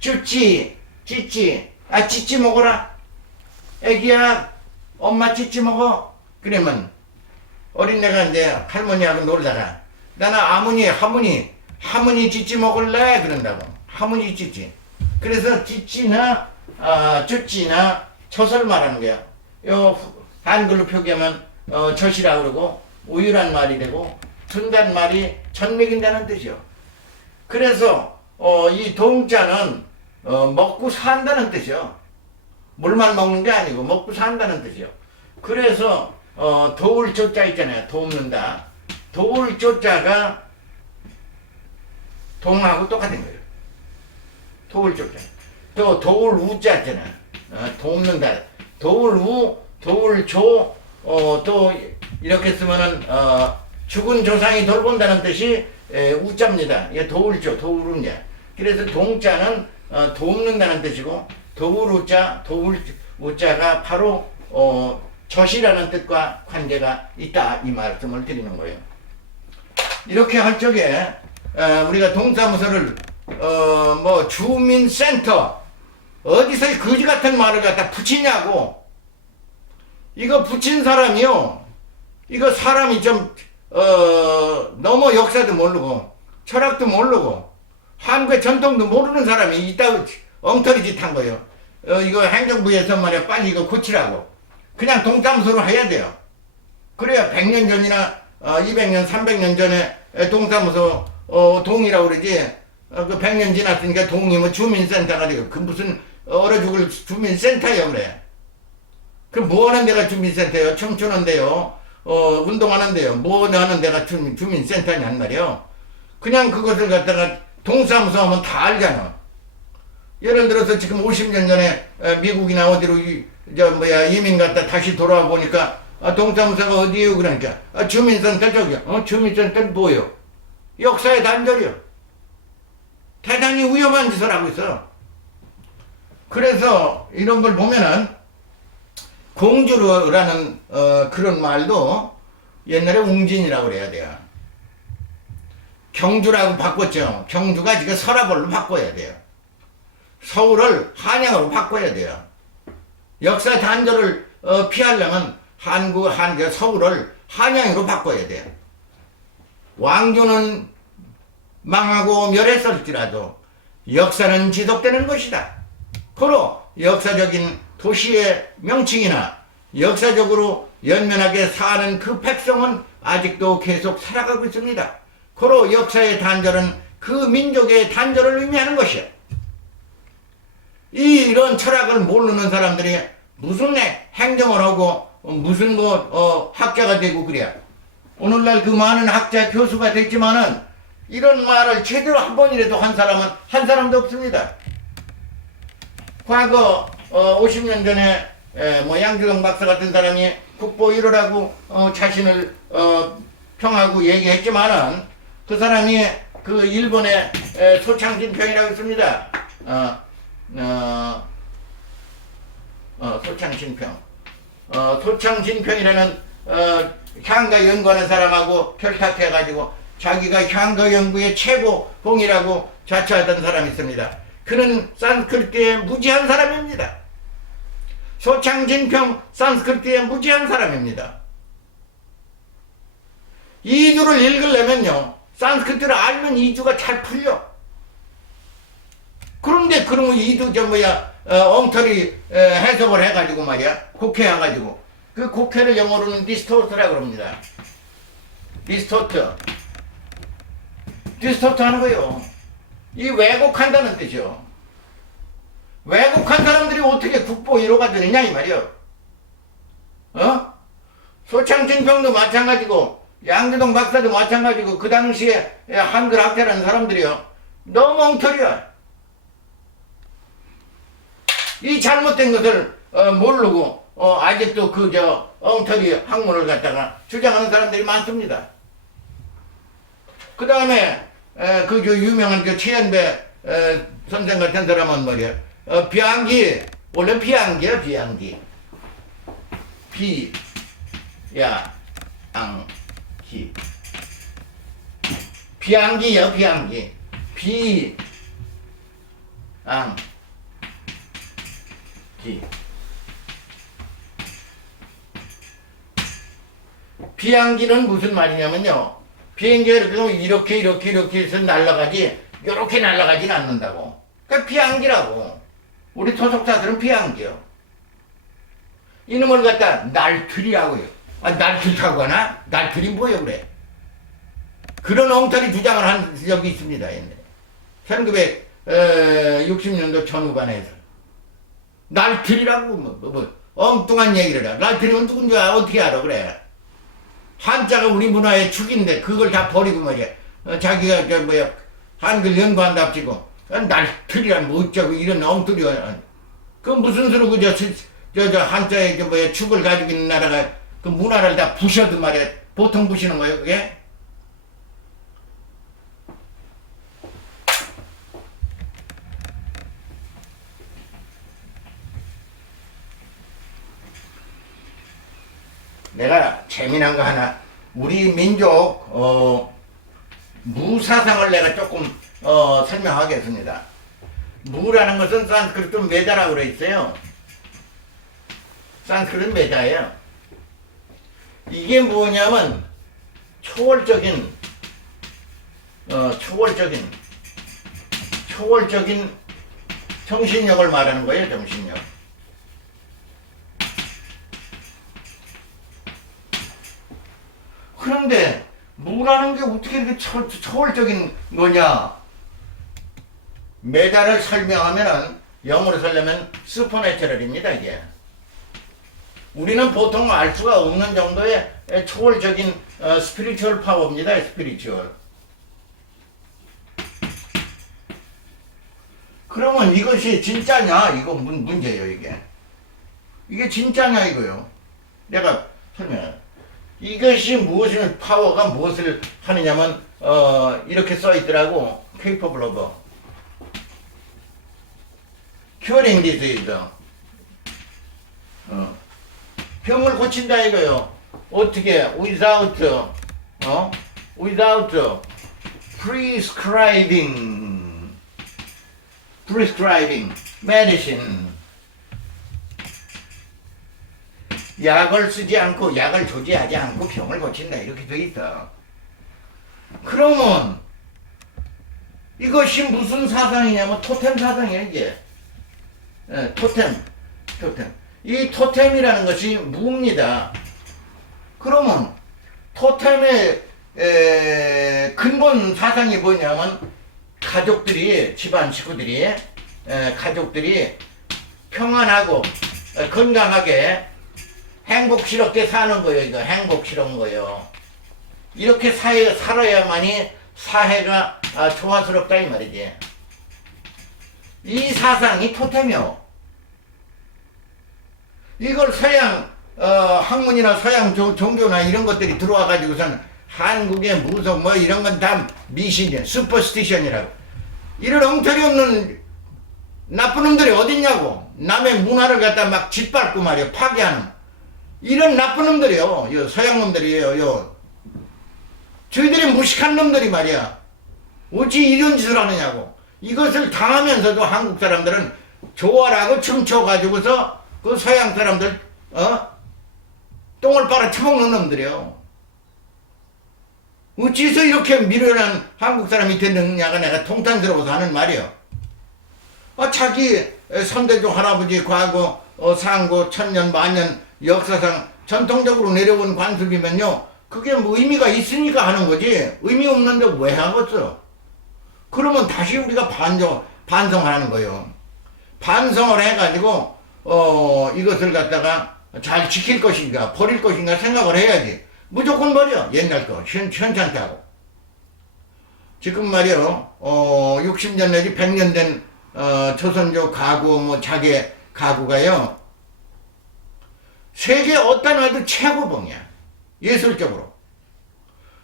쭈찌, 찌찌, 아 찌찌 먹어라. 애기야, 엄마 찌찌 먹어. 그러면 어린애가 이제 할머니하고 놀다가 나는 아무니 하모니 하모니 찌찌 먹을래 그런다고 하모니 찌찌. 그래서 찌찌나 아, 쭈찌나 젖을 말하는 거야. 요 후- 한글로 표기하면 어, 젖이라 그러고 우유란 말이 되고 든단 말이 젖 먹인다는 뜻이요. 그래서 어, 이 동자는 어, 먹고 산다는 뜻이요. 물만 먹는 게 아니고 먹고 산다는 뜻이요. 그래서 어, 도울 조자 있잖아요. 돕는다. 도울 조자가 동하고 똑같은 거예요. 도울 조자. 또 도울 우자 있잖아요. 어, 돕는다. 도울 우, 도울 조, 어, 또 이렇게 쓰면은 어, 죽은 조상이 돌본다는 뜻이 에, 우자입니다. 이게 도울 조, 도울우냐. 그래서 동자는 어, 돕는다는 뜻이고 도울 우자, 도울 우자가 바로 어, 젖이라는 뜻과 관계가 있다 이 말씀을 드리는 거예요. 이렇게 할 적에 어, 우리가 동사무소를 어, 뭐 주민센터 어디서 이 거지 같은 말을 갖다 붙이냐고 이거 붙인 사람이요 이거 사람이 좀 어, 너무 역사도 모르고 철학도 모르고 한국의 전통도 모르는 사람이 이따 엉터리 짓 한 거예요. 어, 이거 행정부에서 말이야 빨리 이거 고치라고 그냥 동사무소로 해야 돼요. 그래야 100년 전이나 어, 200년, 300년 전에 에, 동사무소 어, 동이라고 그러지. 어, 그 100년 지났으니까 동이 뭐 주민센터가 되고 그 무슨 얼어 죽을 주민센터야 그래. 그뭐 하는 데가 주민센터예요? 춤추는 데요. 어, 운동하는 데요. 뭐 하는 데가 주민, 주민센터냔 말이요. 그냥 그것을 갖다가 동사무소 하면 다 알잖아. 예를 들어서 지금 50년 전에 에, 미국이나 어디로 이, 저 뭐야 이민 갔다 다시 돌아와 보니까 아, 동사무소가 어디에요? 그러니까 아, 주민센터 저기요. 어 주민센터는 뭐요? 역사의 단절이요. 대단히 위험한 짓을 하고 있어. 그래서 이런 걸 보면은 공주라는 어, 그런 말도 옛날에 웅진이라고 그래야 돼요 경주라고 바꿨죠 경주가 지금 서라벌로 바꿔야 돼요 서울을 한양으로 바꿔야 돼요. 역사 단절을 어, 피하려면 한국 한그 서울을 한양으로 바꿔야 돼요. 왕조는 망하고 멸했을지라도 역사는 지속되는 것이다. 고로 역사적인 도시의 명칭이나 역사적으로 연면하게 사는 그 백성은 아직도 계속 살아가고 있습니다. 고로 역사의 단절은 그 민족의 단절을 의미하는 것이야. 이 이런 철학을 모르는 사람들이 무슨 해- 행정을 하고 어, 무슨 뭐 어, 학자가 되고 그래. 오늘날 그 많은 학자 교수가 됐지만은 이런 말을 제대로 한 번이라도 한 사람은 한 사람도 없습니다. 과거 어, 50년 전에 에, 뭐 양주경 박사 같은 사람이 국보 1호라고 어, 자신을 어, 평하고 얘기했지만은 그 사람이 그 일본의 에, 소창진 평이라고 있습니다. 어, 어, 어, 소창진평. 어, 소창진평이라는 어, 향가 연구하는 사람하고 결탁해가지고 자기가 향가 연구의 최고 봉이라고 자처하던 사람이 있습니다. 그는 산스크리트의 무지한 사람입니다. 소창진평 산스크리트의 무지한 사람입니다. 이주를 읽으려면요, 산스크리트를 알면 이주가 잘 풀려. 그런데 그러면 이도 저 뭐야 어, 엉터리 에, 해석을 해가지고 말이야 곡해 해가지고 그 곡해를 영어로는 디스토트라 그럽니다. 디스토트 디스토트 하는 거요. 이 왜곡한다는 뜻이요. 왜곡한 사람들이 어떻게 국보 1호가 되느냐 이 말이요. 어? 소창진평도 마찬가지고 양재동 박사도 마찬가지고 그 당시에 한글 학자라는 사람들이요. 너무 엉터리야. 이 잘못된 것을 어, 모르고 어, 아직도 그 저 엉터리 학문을 갖다가 주장하는 사람들이 많습니다. 그 다음에 그 저 유명한 그 최연배 에, 선생 같은 사람은 뭐야? 어, 비양기 원래 비양기야 비양기 비양 기 비양기요 비양기 비 기. 비양기는 무슨 말이냐면요. 비행기가 이렇게 이렇게 이렇게 이렇게 해서 날아가지 이렇게 날아가진 않는다고. 그러니까 비양기라고. 우리 토속사들은 비양기요. 이놈을 갖다 날틀이라고요. 아, 날틀 타고 가나? 날틀이 뭐예요 그래? 그런 엉터리 주장을 한 적이 있습니다. 옛날에. 1960년도 전후반에서. 날틀이라고 뭐, 뭐, 뭐 엉뚱한 얘기를 해. 날틀이면 누군지 아- 어떻게 알아 그래. 한자가 우리 문화의 축인데 그걸 다 버리고 말이야. 어, 자기가 저 뭐야 한글 연구한답시고 어, 날틀이란 뭐 어쩌고 이런 엉터리 그 무슨 소리고 그 저, 저, 저 한자의 저 뭐야 축을 가지고 있는 나라가 그 문화를 다 부셔도 말이야 보통 부시는 거예요 그게? 내가 재미난 거 하나 우리 민족 어, 무사상을 내가 조금 어, 설명하겠습니다. 무라는 것은 산스크리트 메다라고 그래 있어요. 산스크리트 메다예요. 이게 뭐냐면 초월적인 어, 초월적인 초월적인 정신력을 말하는 거예요. 정신력. 그런데 무라는 게 어떻게 이렇게 초, 초월적인 거냐? 메달을 설명하면은 영어로 설명하면 슈퍼내처럴입니다 이게. 우리는 보통 알 수가 없는 정도의 초월적인 어, 스피리추얼 파워입니다. 스피리추얼. 그러면 이것이 진짜냐? 이거 문, 문제예요 이게. 이게 진짜냐 이거요. 내가 설명해. 이것이 무엇을 파워가 무엇을 하느냐면 어 이렇게 써 있더라고 capable of curing disease 어. 병을 고친다 이거요. 어떻게 without 어? without prescribing. prescribing. medicine. 약을 쓰지 않고 약을 조제하지 않고 병을 고친다. 이렇게 돼 있어. 그러면 이것이 무슨 사상이냐면 토템 사상이야 이게. 예, 토템, 토템. 이 토템이라는 것이 무입니다. 그러면 토템의 에, 근본 사상이 뭐냐면 가족들이 집안 식구들이 에, 가족들이 평안하고 에, 건강하게 행복스럽게 사는 거예요, 이거. 행복스러운 거예요. 이렇게 사회, 살아야만이 사회가 아, 조화스럽다, 이 말이지. 이 사상이 토템이요. 이걸 서양, 어, 학문이나 서양 조- 종교나 이런 것들이 들어와 가지고선 한국의 무속 뭐 이런 건 다 미신이야. 슈퍼스티션이라고. 이런 엉터리 없는 나쁜 놈들이 어딨냐고. 남의 문화를 갖다 막 짓밟고 말이야. 파괴하는. 이런 나쁜 놈들이요. 요 서양 놈들이에요. 요. 저희들이 무식한 놈들이 말이야. 어찌 이런 짓을 하느냐고. 이것을 당하면서도 한국 사람들은 좋아라고 춤춰 가지고서 그 서양 사람들, 어? 똥을 빨아 처먹는 놈들이요. 어찌서 이렇게 미련한 한국 사람이 됐느냐가 내가 통탄스러워서 하는 말이요. 아, 자기 선대조 할아버지 과거 어, 상고 천년 만년 역사상 전통적으로 내려온 관습이면요 그게 뭐 의미가 있으니까 하는 거지 의미 없는데 왜 하겠어 그러면 다시 우리가 반정 반성하는 거예요 반성을 해가지고 어 이것을 갖다가 잘 지킬 것인가 버릴 것인가 생각을 해야지 무조건 버려 옛날 거 현, 현찮다고 지금 말이요 어 60년 내지 100년 된 어, 조선족 가구 뭐 자개 가구가요 세계 어떤 아도 최고봉이야. 예술적으로.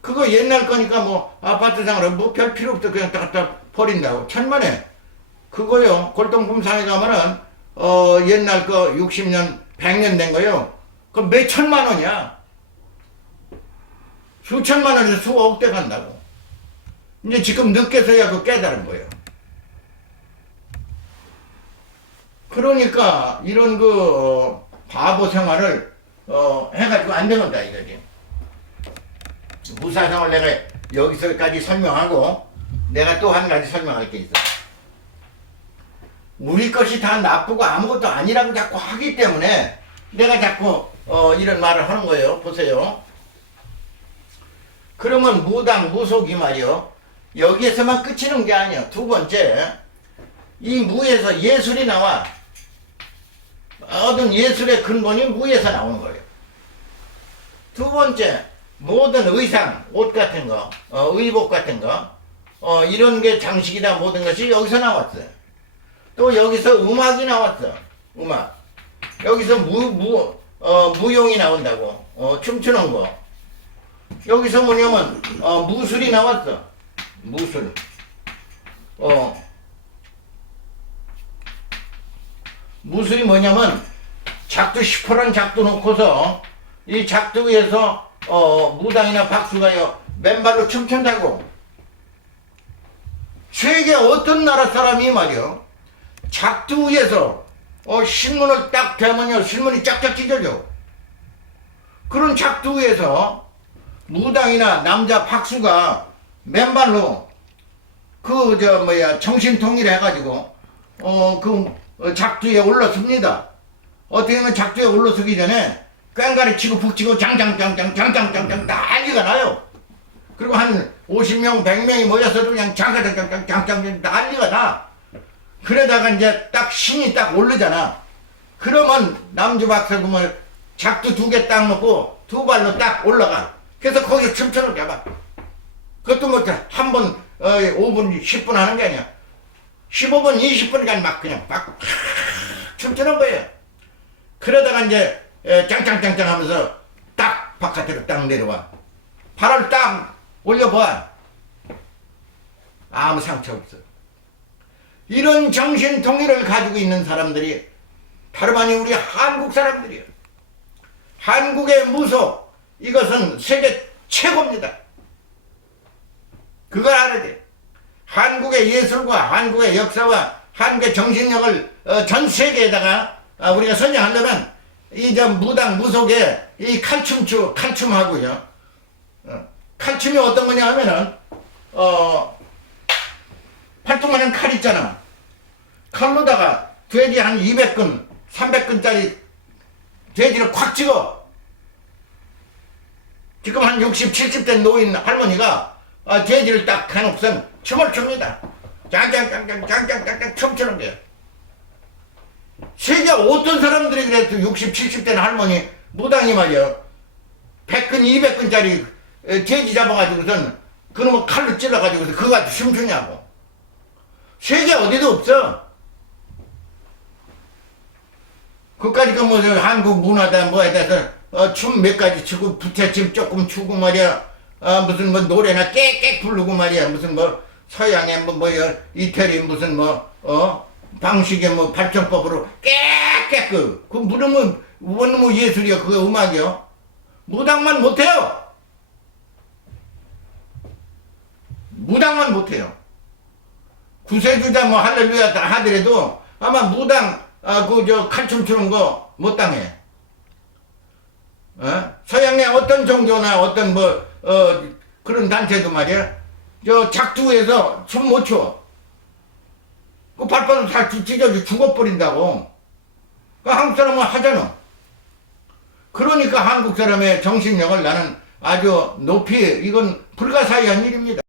그거 옛날 거니까 뭐 아파트상으로 뭐 별 필요 없어 그냥 딱 딱 버린다고. 천만에. 그거요. 골동품 상에 가면은 어 옛날 거 60년 100년 된 거요. 그 몇 천만 원이야. 수천만 원에서 수억 대 간다고. 이제 지금 늦게서야 그 깨달은 거예요. 그러니까 이런 그 어, 바보 생활을 어, 해가지고 안 되는다 이거지. 무사상을 내가 여기서까지 설명하고 내가 또 한 가지 설명할 게 있어. 우리 것이 다 나쁘고 아무것도 아니라고 자꾸 하기 때문에 내가 자꾸 어, 이런 말을 하는 거예요. 보세요. 그러면 무당 무속이 말이요. 여기에서만 끝이는 게 아니야. 두 번째, 이 무에서 예술이 나와. 어떤 예술의 근본이 무에서 나오는 거예요. 두 번째, 모든 의상, 옷 같은 거, 어, 의복 같은 거, 어, 이런 게 장식이다 모든 것이 여기서 나왔어요. 또 여기서 음악이 나왔어. 음악. 여기서 무, 무, 어, 무용이 나온다고. 어, 춤추는 거. 여기서 뭐냐면, 어, 무술이 나왔어. 무술. 어, 무술이 뭐냐면, 작두 10%란 작두 놓고서, 이 작두 위에서, 어, 무당이나 박수가요, 맨발로 춤춘다고. 세계 어떤 나라 사람이 말이요, 작두 위에서, 어, 신문을 딱 대면요, 신문이 짝짝 찢어져. 그런 작두 위에서, 무당이나 남자 박수가 맨발로 그 저 뭐야 정신 통일 해가지고 어그 작두에 올라섭니다. 어떻게 보면 작두에 올라서기 전에 꽹가리 치고 북 치고 장장장장 장장장장 난리가 나요. 그리고 한 50명 100명이 모여서도 그냥 장장장장 장장 난리가 나. 그러다가 이제 딱 신이 딱 오르잖아. 그러면 남주 박사도 뭐 작두 두 개딱 놓고 두 발로 딱 올라가. 그래서 거기서 춤추는 게 봐. 그것도 뭐한 번, 어, 5분, 10분 하는 게 아니야. 15분, 20분간 막 그냥 막 춤추는 거예요. 그러다가 이제 에, 짱짱짱짱 하면서 딱 바깥으로 딱 내려와. 발을 딱 올려봐. 아무 상처 없어. 이런 정신 통일을 가지고 있는 사람들이 다름 아닌 우리 한국 사람들이에요. 한국의 무속, 이것은 세계 최고입니다. 그걸 알아야 돼. 한국의 예술과 한국의 역사와 한국의 정신력을 어, 전 세계에다가 아, 우리가 선정하려면 이저 무당 무속의 이 칼춤추 칼춤하고요. 어, 칼춤이 어떤 거냐 하면은 어 팔뚝만한 칼 있잖아. 칼로다가 돼지 한 200근, 300근짜리 돼지를 콱 찍어. 지금 한 60, 70대 노인 할머니가 아, 돼지를 딱 해놓고선 춤을 춥니다. 짱짱짱짱 짱짱짱짱 춤추는 게. 세계 어떤 사람들이 그래도 60, 70대는 할머니 무당이 말이야. 100근, 200근짜리 돼지 잡아가지고선 그놈을 칼로 찔러가지고서 그거 가지고 춤추냐고. 세계 어디도 없어. 그까지 그뭐 한국 문화다 뭐에 대해서 어, 춤 몇 가지 추고 부채춤 조금 추고 말이야. 어, 무슨 뭐 노래나 깨깨 부르고 말이야. 무슨 뭐 서양의 뭐 뭐야 이태리 무슨 뭐 어? 방식의 뭐 발전법으로 깨깨 그, 그 무덤은 원뭐 뭐 예술이야. 그거 음악이요. 무당만 못해요. 무당만 못해요 구세주자 뭐 할렐루야 다 하더라도 아마 무당 아 그 저 칼춤 추는 거 못 당해. 어? 서양의 어떤 종교나 어떤 뭐 어, 그런 단체도 말이야 저 작두에서 춤 못 춰. 그 발바닥 다 찢어져 죽어버린다고. 그 한국 사람은 하잖아. 그러니까 한국 사람의 정신력을 나는 아주 높이 이건 불가사의한 일입니다.